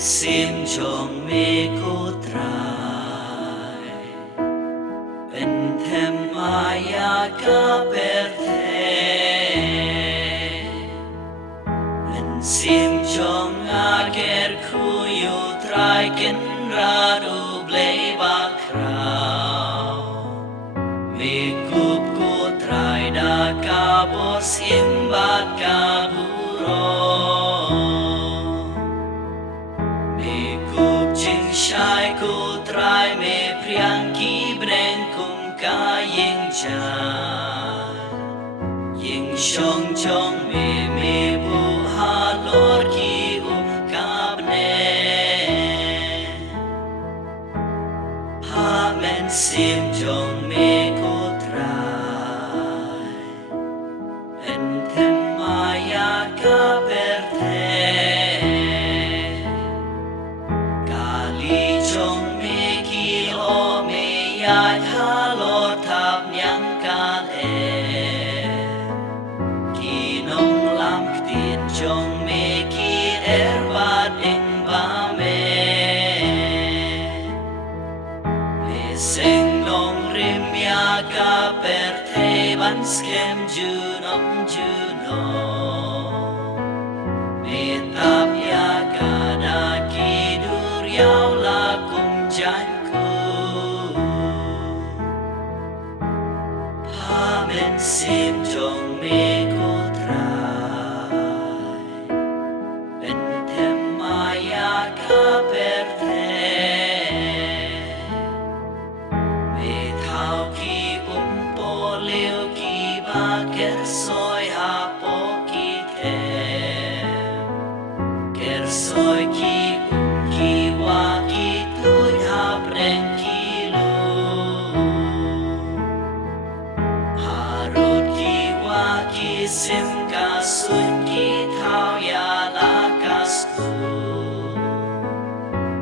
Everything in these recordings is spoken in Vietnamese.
sim chong me ko trai en them maya ka per the en sim chong a ker khu yu trai ken ra du blei ba krao me kup ko trai da ka bo sim ba ka buro Shai ko trai me priang ki breng kum ka ying cha ying shong chong me bu ha lor ki ka bne ha men sim chong me ko trai en them maya ka per the ha lo thap nhang ca lệ kỳ nông lam tiền trong mê kỳ er ba đinh ba mê sing nông rim ya ca per the ban skem juno mê tap ya ca da kỳ dur yao la kum chan men sim chong me ko trai en them maya ka per the me thao ki po leo ki ba ker soi ha po ki the ker soi ki wa ki tu ha preng sim ka sun ki thao ya la kas tu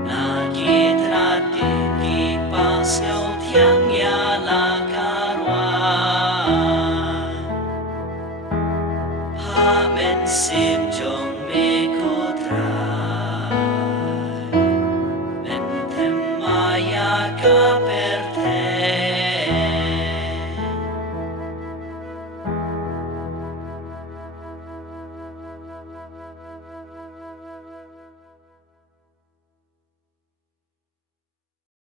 na ki tra ti ki pas ngau thiang ya la karwa ha men sim chong